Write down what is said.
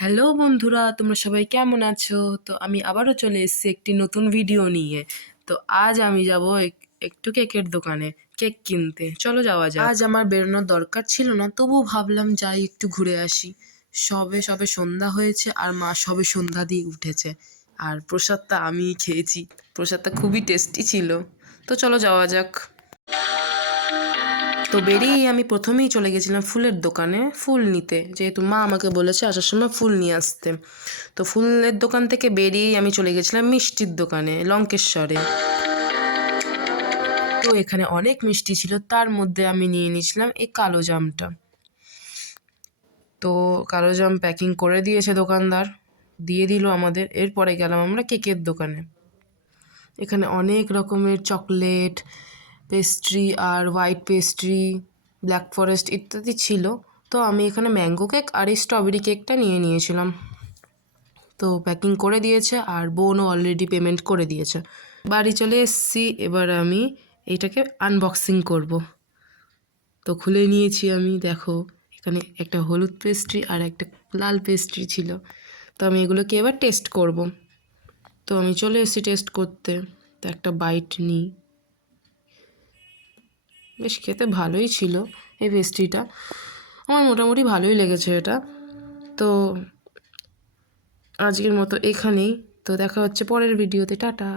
Hello বন্ধুরা, তোমরা সবাই কেমন আছো? তো আমি আবারও চলে এসেছি একটি নতুন ভিডিও নিয়ে। তো আজ আমি যাব একটু কেকের দোকানে কেক কিনতে। চলো যাওয়া যাক। আজ আমার বেরোনোর দরকার ছিল না, তবুও ভাবলাম যাই একটু ঘুরে আসি। সবে সবে সন্ধ্যা হয়েছে আর মা সবে সন্ধ্যা দিয়ে উঠেছে। আর প্রসাদটা আমি খেয়েছি, প্রসাদটা খুবই টেস্টি ছিল। তো চলো যাওয়া যাক। তো বেরিয়েই আমি প্রথমেই চলে গেছিলাম ফুলের দোকানে ফুল নিতে, যেহেতু মা আমাকে বলেছে আসার সময় ফুল নিয়ে আসতে। তো ফুলের দোকান থেকে বেরিয়েই আমি চলে গেছিলাম মিষ্টির দোকানে লঙ্কেশ্বরে। তো এখানে অনেক মিষ্টি ছিল, তার মধ্যে আমি নিয়ে নিয়েছিলাম এই কালো জামটা। তো কালো জাম প্যাকিং করে দিয়েছে দোকানদার, দিয়ে দিল আমাদের। এরপরে গেলাম আমরা কেকের দোকানে। এখানে অনেক রকমের চকলেট পেস্ট্রি আর হোয়াইট পেস্ট্রি, ব্ল্যাক ফরেস্ট ইত্যাদি ছিল। তো আমি এখানে ম্যাঙ্গো কেক আর এই স্ট্রবেরি কেকটা নিয়ে নিয়েছিলাম। তো প্যাকিং করে দিয়েছে আর বোনও অলরেডি পেমেন্ট করে দিয়েছে। বাড়ি চলে এসেছি, এবার আমি এইটাকে আনবক্সিং করব। তো খুলে নিয়েছি আমি, দেখো এখানে একটা হলুদ পেস্ট্রি আর একটা লাল পেস্ট্রি ছিল। তো আমি এগুলোকে এবার টেস্ট করব। তো আমি চলে এসেছি টেস্ট করতে। তো একটা বাইট নিই। বেশ খেতে ভালোই ছিল এই পেস্ট্রিটা, আমার মোটামুটি ভালোই লেগেছে এটা। তো আজকের মতো এখানেই। তো দেখা হচ্ছে পরের ভিডিওতে, টাটা।